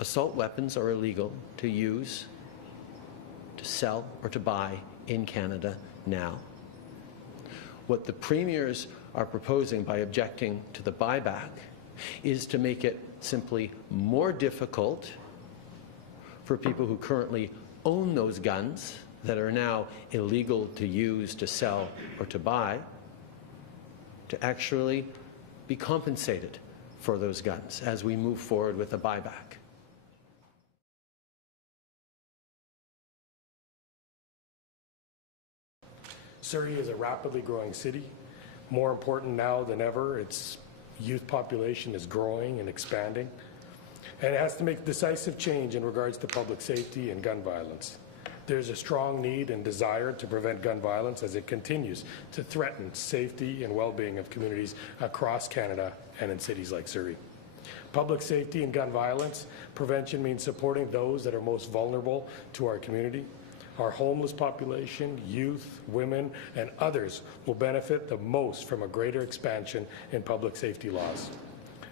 assault weapons are illegal to use, to sell, or to buy in Canada now. What the premiers are proposing by objecting to the buyback is to make it simply more difficult for people who currently own those guns that are now illegal to use, to sell, or to buy, to actually be compensated for those guns as we move forward with the buyback. Surrey is a rapidly growing city. More important now than ever, its youth population is growing and expanding, and it has to make decisive change in regards to public safety and gun violence. There's a strong need and desire to prevent gun violence as it continues to threaten safety and well-being of communities across Canada and in cities like Surrey. Public safety and gun violence prevention means supporting those that are most vulnerable to our community. Our homeless population, youth, women, and others will benefit the most from a greater expansion in public safety laws.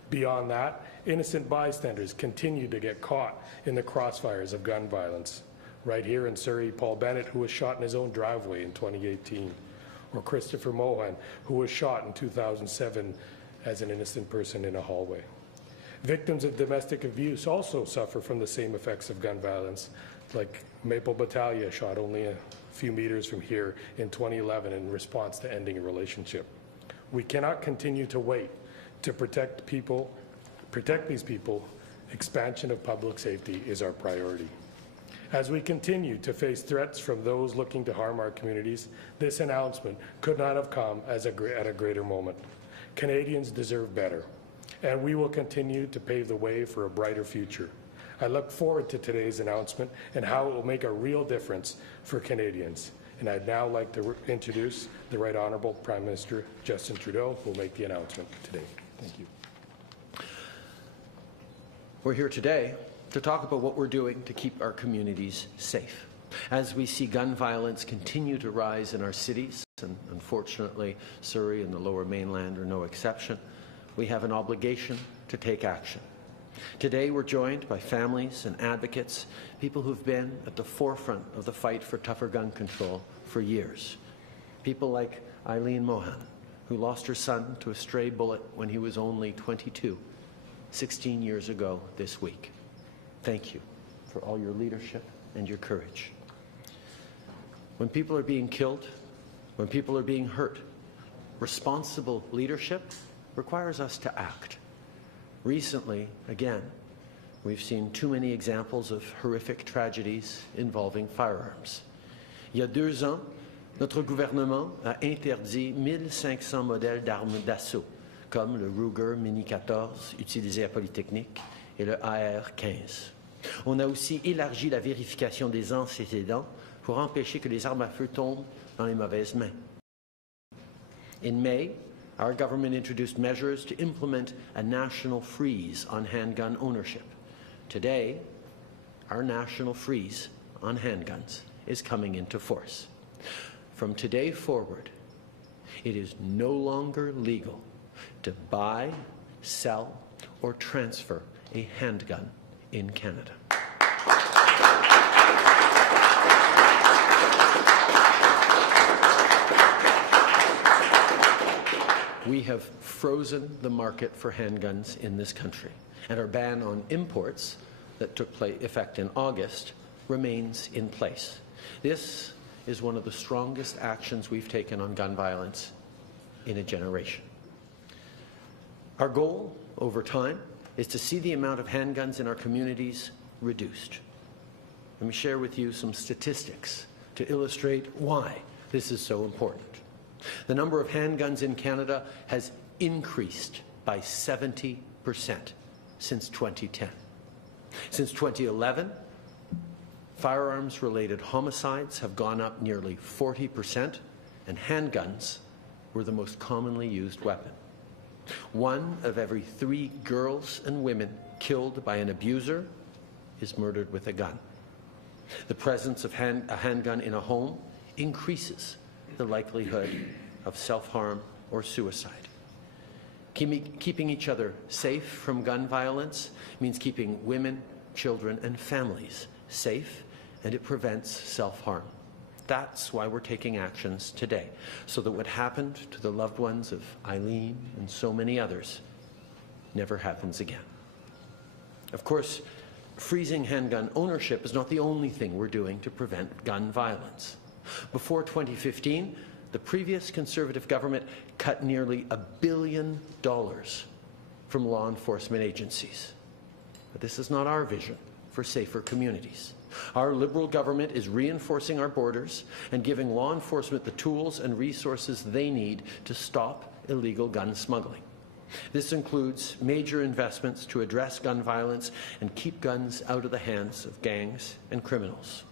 Beyond that, innocent bystanders continue to get caught in the crossfires of gun violence. Right here in Surrey, Paul Bennett, who was shot in his own driveway in 2018, or Christopher Mohan, who was shot in 2007 as an innocent person in a hallway. Victims of domestic abuse also suffer from the same effects of gun violence, like Maple Battaglia, shot only a few meters from here in 2011 in response to ending a relationship. We cannot continue to wait to protect these people. Expansion of public safety is our priority. As we continue to face threats from those looking to harm our communities, this announcement could not have come at a greater moment. Canadians deserve better, and we will continue to pave the way for a brighter future. I look forward to today's announcement and how it will make a real difference for Canadians. And I'd now like to introduce the Right Honourable Prime Minister Justin Trudeau, who will make the announcement today. Thank you. We're here today to talk about what we're doing to keep our communities safe. As we see gun violence continue to rise in our cities, and unfortunately Surrey and the Lower Mainland are no exception, we have an obligation to take action. Today we're joined by families and advocates, people who've been at the forefront of the fight for tougher gun control for years. People like Eileen Mohan, who lost her son to a stray bullet when he was only 22, 16 years ago this week. Thank you for all your leadership and your courage. When people are being killed, when people are being hurt, responsible leadership requires us to act. Recently, again, we've seen too many examples of horrific tragedies involving firearms. Il y a 2 ans, notre gouvernement a interdit 1500 modèles d'armes d'assaut, comme le Ruger Mini 14 utilisé à Polytechnique et le 𝐼𝐴-15. On a aussi élargi la vérification des antécédents pour empêcher que les armes à feu tombent dans les mauvaises mains. In May, our government introduced measures to implement a national freeze on handgun ownership. Today, our national freeze on handguns is coming into force. From today forward, it is no longer legal to buy, sell, or transfer a handgun in Canada. We have frozen the market for handguns in this country, and our ban on imports that took effect in August remains in place. This is one of the strongest actions we've taken on gun violence in a generation. Our goal over time is to see the amount of handguns in our communities reduced. Let me share with you some statistics to illustrate why this is so important. The number of handguns in Canada has increased by 70% since 2010. Since 2011, firearms-related homicides have gone up nearly 40%, and handguns were the most commonly used weapon. 1 of every 3 girls and women killed by an abuser is murdered with a gun. The presence of a handgun in a home increases the likelihood of self-harm or suicide. Keeping each other safe from gun violence means keeping women, children, and families safe, and it prevents self-harm. That's why we're taking actions today, so that what happened to the loved ones of Eileen and so many others never happens again. Of course, freezing handgun ownership is not the only thing we're doing to prevent gun violence. Before 2015, the previous Conservative government cut nearly $1 billion from law enforcement agencies. But this is not our vision for safer communities. Our Liberal government is reinforcing our borders and giving law enforcement the tools and resources they need to stop illegal gun smuggling. This includes major investments to address gun violence and keep guns out of the hands of gangs and criminals.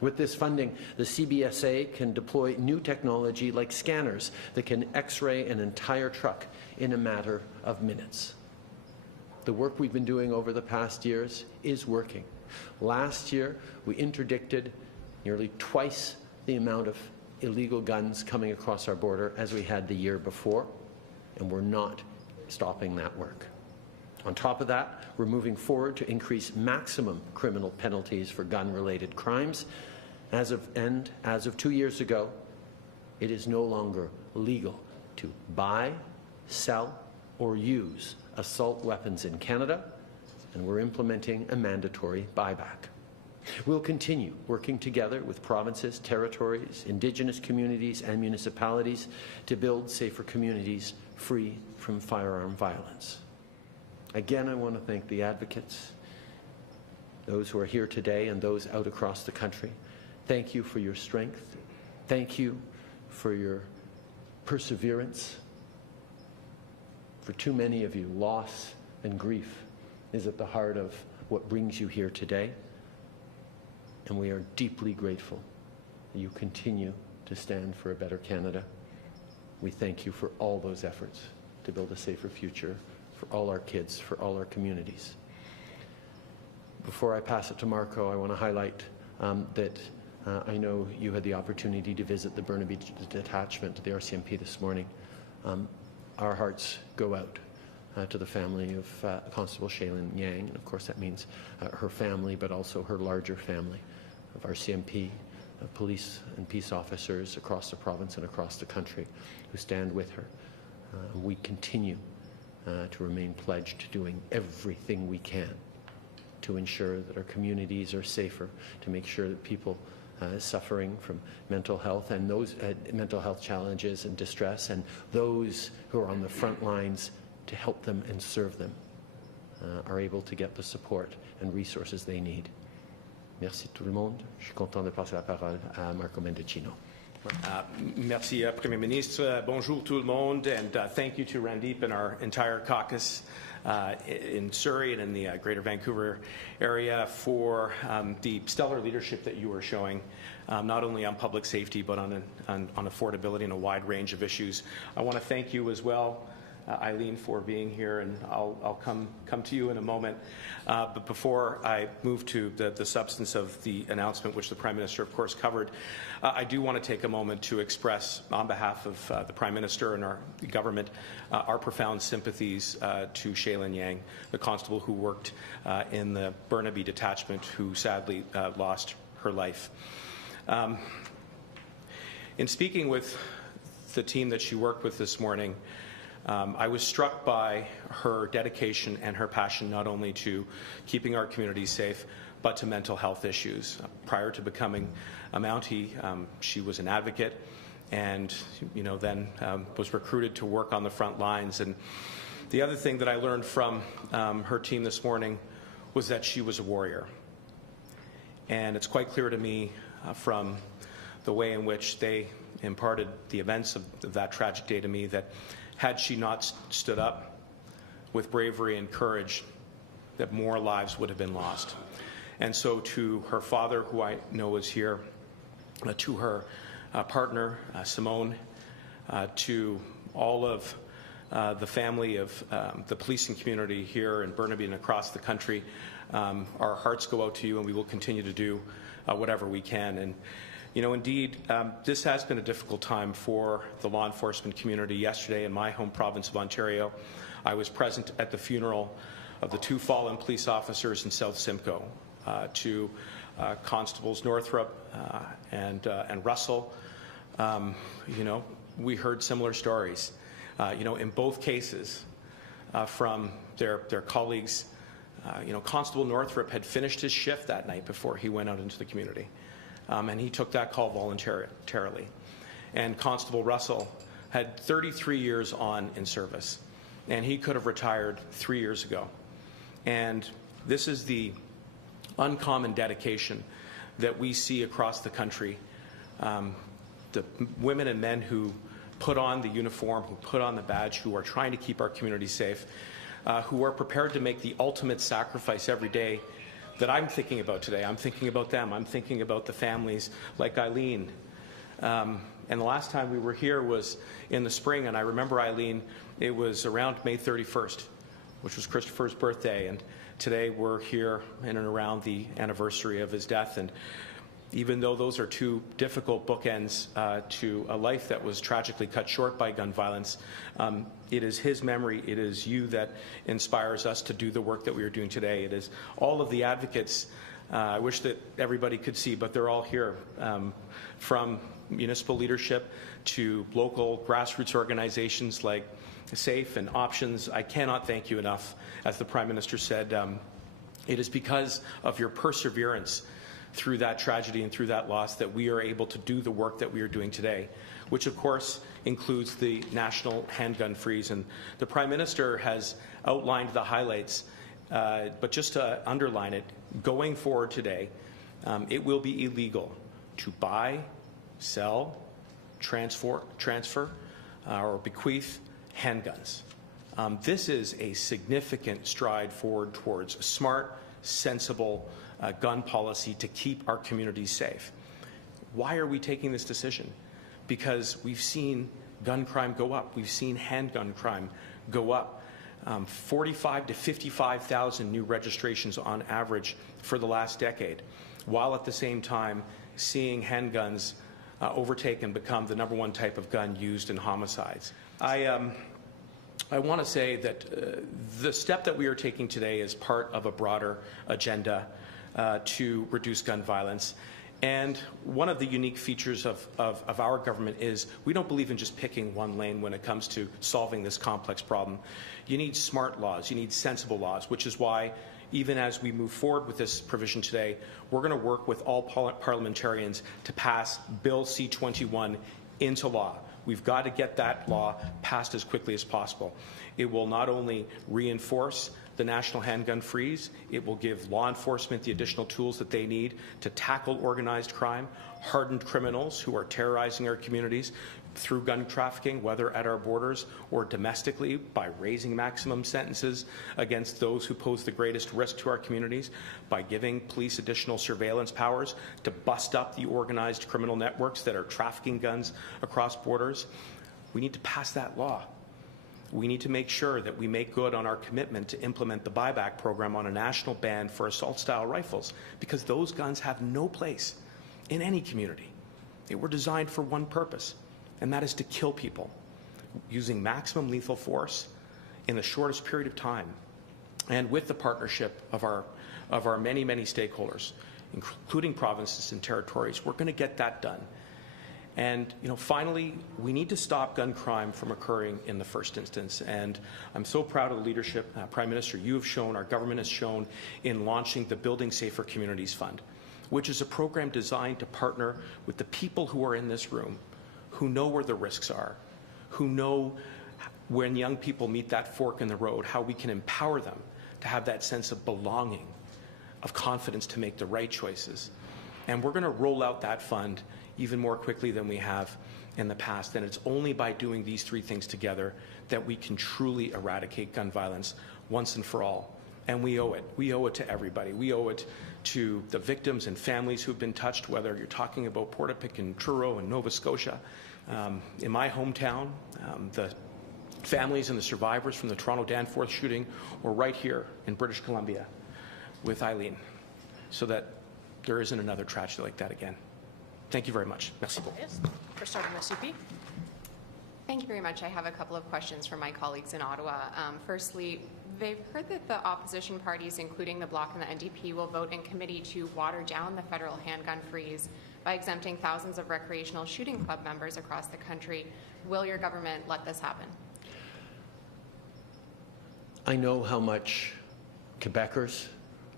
With this funding, the CBSA can deploy new technology like scanners that can X-ray an entire truck in a matter of minutes. The work we've been doing over the past years is working. Last year, we interdicted nearly twice the amount of illegal guns coming across our border as we had the year before, and we're not stopping that work. On top of that, we're moving forward to increase maximum criminal penalties for gun-related crimes. As of 2 years ago, it is no longer legal to buy, sell, or use assault weapons in Canada, and we're implementing a mandatory buyback. We'll continue working together with provinces, territories, Indigenous communities, and municipalities to build safer communities free from firearm violence. Again, I want to thank the advocates, those who are here today and those out across the country. Thank you for your strength. Thank you for your perseverance. For too many of you, loss and grief is at the heart of what brings you here today. And we are deeply grateful that you continue to stand for a better Canada. We thank you for all those efforts to build a safer future for all our kids, for all our communities. Before I pass it to Marco, I want to highlight that I know you had the opportunity to visit the Burnaby detachment, the RCMP, this morning. Our hearts go out to the family of Constable 𝐥𝐿𝐴 Yang, and of course that means her family, but also her larger family of RCMP, police and peace officers across the province and across the country who stand with her. We continue to remain pledged to doing everything we can to ensure that our communities are safer, to make sure that people suffering from mental health and those mental health challenges and distress, and those who are on the front lines to help them and serve them, are able to get the support and resources they need. Merci tout le monde. Je suis content de passer la parole à Marco Mendicino. Merci, Premier Ministre. Bonjour tout le monde, and thank you to Randeep and our entire caucus in Surrey and in the Greater Vancouver area for the stellar leadership that you are showing, not only on public safety but on affordability and a wide range of issues. I want to thank you as well, Eileen, for being here, and I'll come to you in a moment. But before I move to the substance of the announcement, which the Prime Minister, of course, covered, I do want to take a moment to express, on behalf of the Prime Minister and our government, our profound sympathies to 𝐥𝐿𝐴 Yang, the constable who worked in the Burnaby detachment, who sadly lost her life. In speaking with the team that she worked with this morning, I was struck by her dedication and her passion not only to keeping our communities safe, but to mental health issues. Prior to becoming a Mountie, she was an advocate, and then was recruited to work on the front lines. And the other thing that I learned from her team this morning was that she was a warrior. And it's quite clear to me from the way in which they imparted the events of that tragic day to me that had she not stood up with bravery and courage, that more lives would have been lost. And so to her father, who I know is here, to her partner, Simone, to all of the family of the policing community here in Burnaby and across the country, our hearts go out to you, and we will continue to do whatever we can. And indeed, this has been a difficult time for the law enforcement community. Yesterday, in my home province of Ontario, I was present at the funeral of the 2 fallen police officers in South Simcoe, to Constables Northrup and Russell. We heard similar stories. In both cases from their colleagues. Constable Northrup had finished his shift that night before he went out into the community, and he took that call voluntarily. And Constable Russell had 33 years on in service, and he could have retired 3 years ago. And this is the uncommon dedication that we see across the country. The women and men who put on the uniform, who put on the badge, who are trying to keep our community safe, who are prepared to make the ultimate sacrifice every day that I'm thinking about today. I'm thinking about them. I'm thinking about the families like Eileen. And the last time we were here was in the spring, and I remember Eileen, it was around May 31st, which was Christopher's birthday, and today we're here in and around the anniversary of his death. And even though those are 2 difficult bookends to a life that was tragically cut short by gun violence, it is his memory, it is you that inspires us to do the work that we are doing today. It is all of the advocates, I wish that everybody could see, but they're all here, from municipal leadership to local grassroots organizations like SAFE and Options. I cannot thank you enough. As the Prime Minister said, it is because of your perseverance through that tragedy and through that loss that we are able to do the work that we are doing today, which of course includes the national handgun freeze. And the Prime Minister has outlined the highlights, but just to underline it, going forward today, it will be illegal to buy, sell, transfer, or bequeath handguns. This is a significant stride forward towards a smart, sensible gun policy to keep our communities safe. Why are we taking this decision? Because we've seen gun crime go up. We've seen handgun crime go up. 45 to 55,000 new registrations on average for the last decade, while at the same time seeing handguns overtake and become the #1 type of gun used in homicides. I want to say that the step that we are taking today is part of a broader agenda to reduce gun violence. And one of the unique features of our government is we don't believe in just picking one lane when it comes to solving this complex problem. You need smart laws, you need sensible laws, which is why even as we move forward with this provision today, we're going to work with all parliamentarians to pass Bill C21 into law. We've got to get that law passed as quickly as possible. It will not only reinforce the national handgun freeze, it will give law enforcement the additional tools that they need to tackle organized crime, hardened criminals who are terrorizing our communities through gun trafficking, whether at our borders or domestically, by raising maximum sentences against those who pose the greatest risk to our communities, by giving police additional surveillance powers to bust up the organized criminal networks that are trafficking guns across borders. We need to pass that law. We need to make sure that we make good on our commitment to implement the buyback program on a national ban for assault-style rifles, because those guns have no place in any community. They were designed for one purpose, and that is to kill people using maximum lethal force in the shortest period of time, and with the partnership of our many, many stakeholders, including provinces and territories. We're going to get that done. And finally, we need to stop gun crime from occurring in the first instance. And I'm so proud of the leadership, Prime Minister, you have shown, our government has shown, in launching the Building Safer Communities Fund, which is a program designed to partner with the people who are in this room, who know where the risks are, who know when young people meet that fork in the road, how we can empower them to have that sense of belonging, of confidence to make the right choices. And we're going to roll out that fund even more quickly than we have in the past. And it's only by doing these 3 things together that we can truly eradicate gun violence once and for all. And we owe it. We owe it to everybody. We owe it to the victims and families who've been touched, whether you're talking about Portapique and Truro and Nova Scotia. In my hometown, the families and the survivors from the Toronto Danforth shooting, or right here in British Columbia with Eileen, so that there isn't another tragedy like that again. Thank you very much. Merci beaucoup. First order, Merci. Thank you very much. I have a couple of questions from my colleagues in Ottawa. Firstly, they've heard that the opposition parties, including the Bloc and the NDP, will vote in committee to water down the federal handgun freeze by exempting thousands of recreational shooting club members across the country. Will your government let this happen? I know how much Quebecers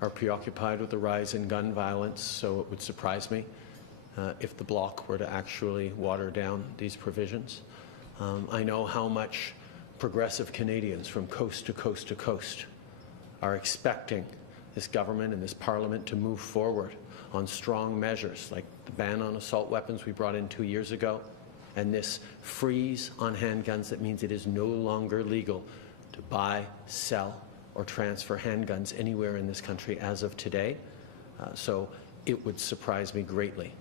are preoccupied with the rise in gun violence, so it would surprise me if the Bloc were to actually water down these provisions. I know how much progressive Canadians from coast to coast to coast are expecting this government and this parliament to move forward on strong measures like the ban on assault weapons we brought in 2 years ago and this freeze on handguns that means it is no longer legal to buy, sell or transfer handguns anywhere in this country as of today. So it would surprise me greatly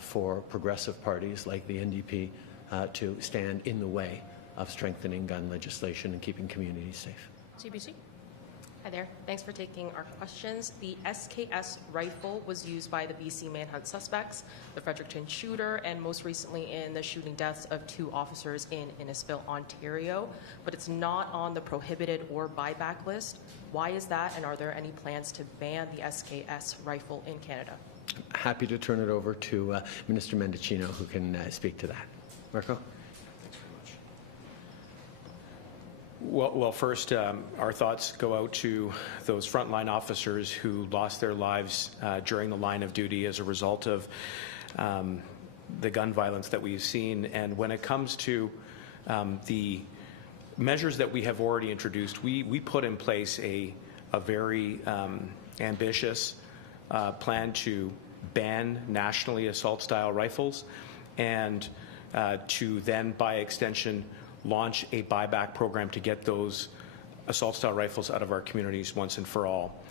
for progressive parties like the NDP to stand in the way of strengthening gun legislation and keeping communities safe. CBC. Hi there. Thanks for taking our questions. The SKS rifle was used by the BC manhunt suspects, the Fredericton shooter, and most recently in the shooting deaths of 2 officers in Innisfil, Ontario. But it's not on the prohibited or buyback list. Why is that, and are there any plans to ban the SKS rifle in Canada? Happy to turn it over to Minister Mendicino, who can speak to that. Marco? Well, first, our thoughts go out to those frontline officers who lost their lives during the line of duty as a result of the gun violence that we've seen. And when it comes to the measures that we have already introduced, we put in place a very ambitious plan to ban nationally assault-style rifles and to then, by extension, launch a buyback program to get those assault-style rifles out of our communities once and for all.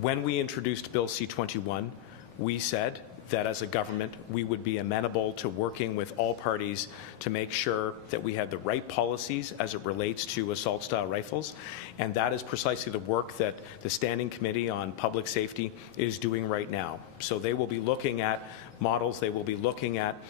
When we introduced Bill C21, we said that as a government we would be amenable to working with all parties to make sure that we had the right policies as it relates to assault-style rifles, and that is precisely the work that the Standing Committee on Public Safety is doing right now. So they will be looking at models, they will be looking at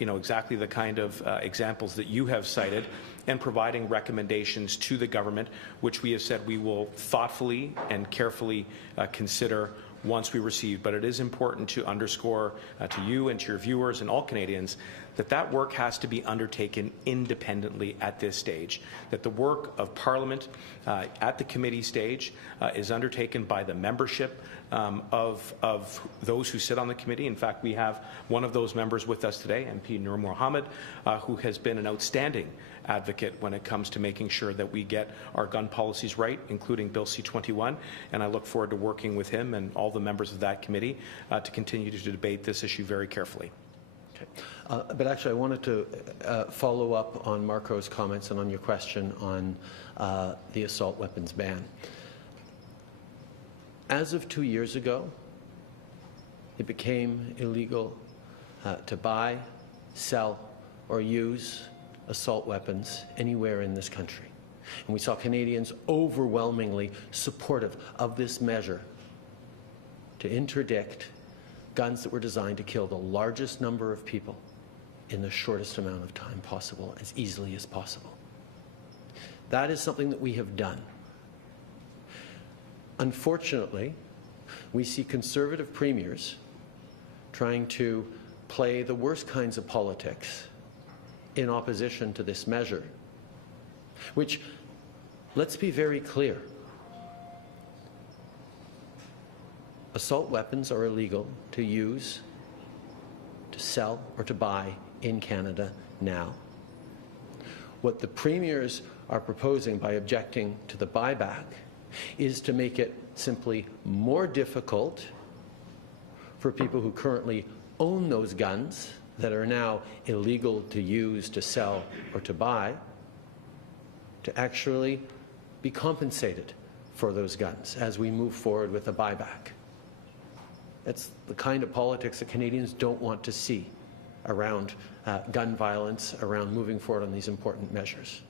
exactly the kind of examples that you have cited and providing recommendations to the government, which we have said we will thoughtfully and carefully consider once we receive. But it is important to underscore to you and to your viewers and all Canadians that that work has to be undertaken independently at this stage, that the work of Parliament at the committee stage is undertaken by the membership of those who sit on the committee. In fact, we have one of those members with us today, MP Nur Mohammed, who has been an outstanding advocate when it comes to making sure that we get our gun policies right, including Bill C21, and I look forward to working with him and all the members of that committee to continue to debate this issue very carefully. Okay. But actually, I wanted to follow up on Marco's comments and on your question on the assault weapons ban. As of 2 years ago, it became illegal to buy, sell, or use assault weapons anywhere in this country. And we saw Canadians overwhelmingly supportive of this measure to interdict guns that were designed to kill the largest number of people in the shortest amount of time possible, as easily as possible. That is something that we have done. Unfortunately, we see Conservative premiers trying to play the worst kinds of politics in opposition to this measure, which, let's be very clear, assault weapons are illegal to use, to sell, or to buy in Canada now. What the premiers are proposing by objecting to the buyback is to make it simply more difficult for people who currently own those guns that are now illegal to use, to sell, or to buy, to actually be compensated for those guns as we move forward with a buyback. That's the kind of politics that Canadians don't want to see around gun violence, around moving forward on these important measures.